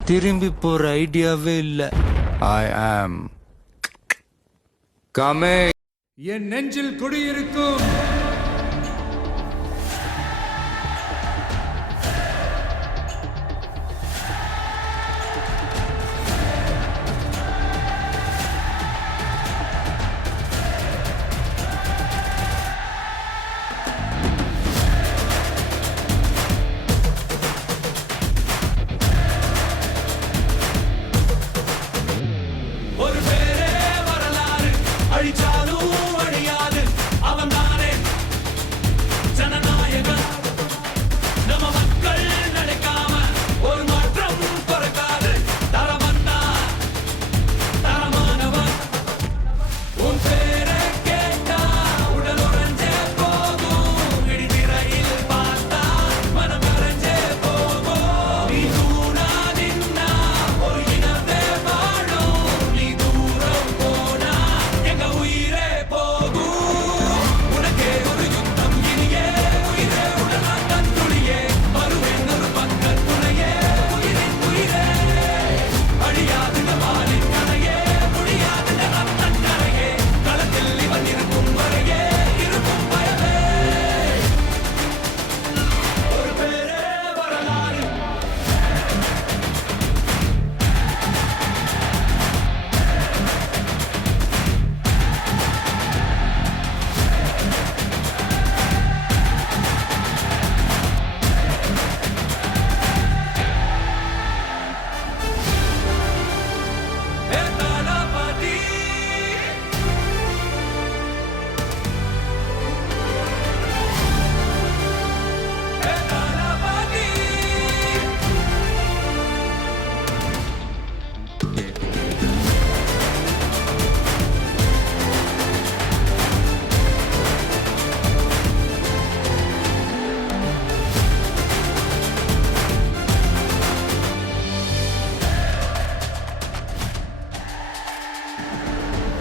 திரும்பி போற ஐடியாவே இல்ல. ஐ ஆம் கமிங். என் நெஞ்சில் குடியிருக்கும்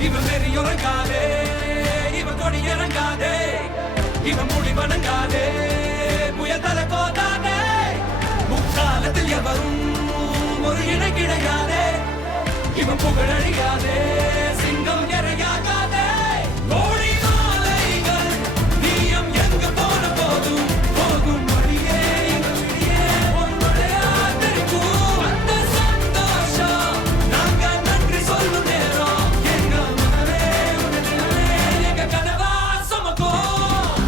இவன் வெறி உறங்காதே, இவன் கொடி இறங்காதே, இவன் முடி வணங்காதே, புயல் தலை கோதாதே, முக்காலத்தில் எவரும் ஒரு இணை கிடையாதே, இவன் புகழழியாதே, சிங்கம் இறையாகாதே. கோடி மாலைகள் நீயம் எங்க போன போதும் போகும் வழியே எங்கள் விழியே ஒன்றுடையா தெரிக்கும். அந்த சந்தோஷம் நாங்க நன்றி சொல்லும் நேரம் எங்க மனமே உனதிலே எங்க கனவா சுமக்கும்.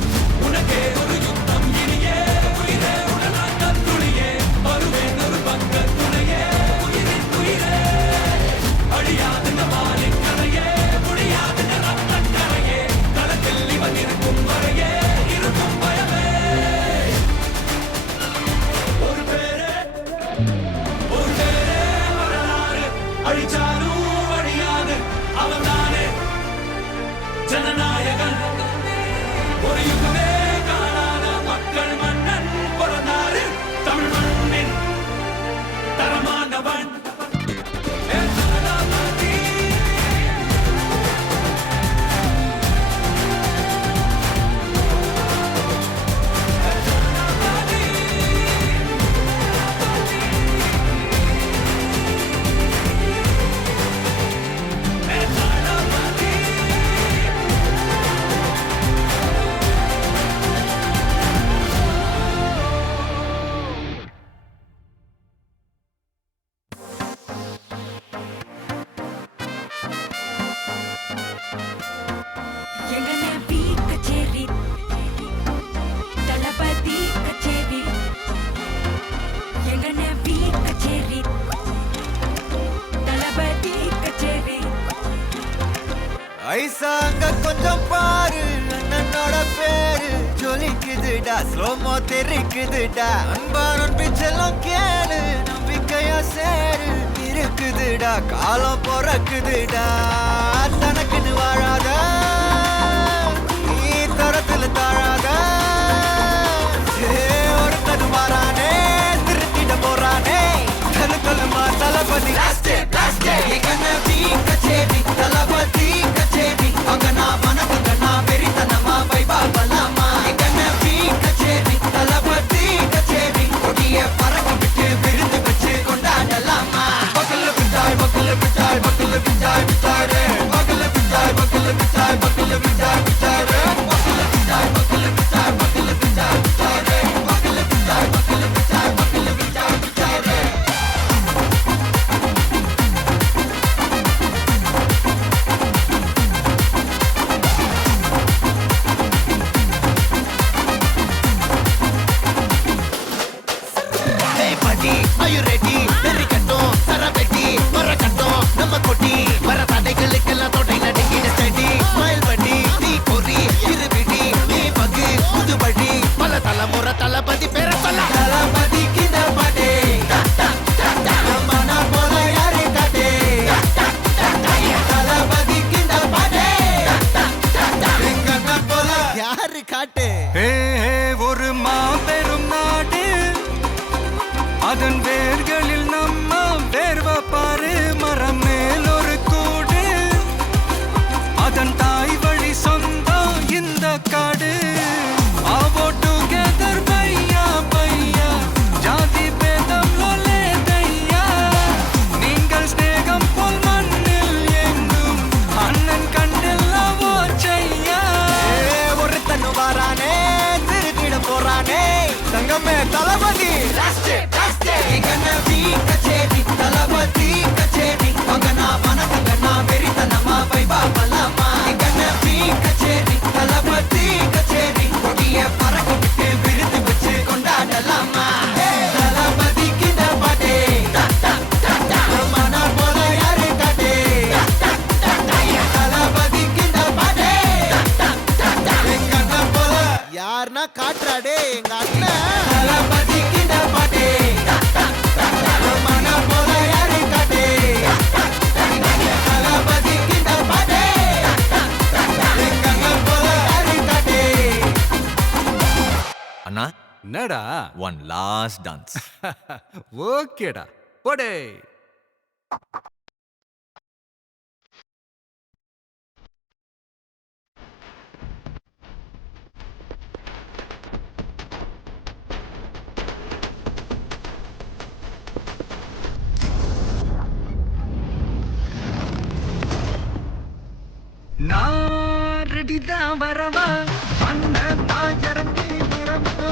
உனக்கே ஒரு யுத்தம் இனியே உயிரே உடலாட்டம் துளியே வருவேன் ஒரு பக்க துணையே உயிரின் உயிரே அழியாதுங்க மாலின் கரையே முடியாதுங்க ரத்தக் கரையே களத்தில் இவன் இருக்கும் வரையே இருக்கும் பயமே. ஒரு பேரே வரலாறு அழிச்சாலும் அழியாது அவன் தானே கொஞ்சம் பாரு அண்ணனோட பேரு ஜொலிக்குதுடா ஸ்லோமோ தெரிக்குதுடா அன்பான பிச்செல்லாம் கேளு நம்பிக்கையா சேரு இருக்குதுடா காலம் பிறக்குதுடா தனக்குன்னு வாழாத நீ தரத்துல தாழாத ஒருத்தன் மாறானே திருத்திட போறானே கலுமா தளபதி கச்சேரி தளபதி கச்சேரி அங்கனா வனக்கங்கனா வெறித்தனமா வைபா பலாமா கச்சேரி தளபதி கச்சேரி கொடிய பறக்க விட்டு விருந்து வச்சு கொண்டாடலாமா பக்கல்ல விட்டாய் பக்கல்ல விட்டாய் பக்கல்ல விட்டாய் விட்டாரே பக்கல்ல விட்டாய் பக்கல்ல விட்டாய் பக்கல்ல விட்டாய் விட்டாரே பக்கல்ல விட்டாய் பக்கல்ல விட்டாய் பக்கல்ல விட்டாய் விட்டாரே பக்கல்ல விட்டாய் பக்கல்ல விட்டாய் பக்கல்ல விட்டாய் விட்டாரே Are you ready? Terikattom, Sarabeti, Marakattom, Namma Koti, Marathadegalukkellam thodai nadikida steady, smile buddy, nee kori, irubidi, nee pagi, pudubadi, pala talamura talapati pera solla. Talapati kinda pade, namana pola yare kade, talapati kinda pade, engana pola yaru kaate. ஒரு மாபெரும் நாடு அதன் வேர்களில் நம்ம வேர்வ பாரு மரம் மேல் ஒரு கூடு அதன் தாய் வழி சொந்தம் இந்த காடு ஆவோ டுகெதர் பையா பையா ஜாதி பேதம் லோலே தையா நீங்கள் ஸ்நேகம் போல் மண்ணில் எங்கும் அண்ணன் கண்டெல்லாவோ செய்யா ஒருத்தன் வாரானே திருத்திட போறானே தங்கமே தளபதி கச்சேரி தளபதி கச்சேரி அங்கனா வனக்கங்கனா வெறித்தனமா வைபா பலாமா கச்சேரி தளபதி கச்சேரி கொடிய பறக்க விட்டு விருந்து வச்சு கொண்டாடலாமா தளபதி கிட்ட பாட்டே மன போல யாரு காட்டே தளபதி கிட்ட பாட்டே எங்க அண்ணன் போல யாருன்னா காட்டுறாடே எங்க அண்ணன் தளபதி கிட்ட பாட்டே மன போல யாரு காட்டே தளபதி கிட்ட பாட்டே எங்க அண்ணன் போல யாரு காட்டே அண்ணா என்னடா ஒன் லாஸ்ட் டான்ஸ் ஓகேடா போடே நான் ரெடிதான் வரவா அண்ணன் நான் இறங்கி வரவா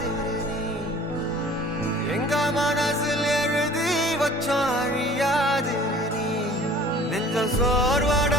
நீ எங்க மனசில் எழுதி வச்சாழியாது நீ நெஞ்ச சோர்வட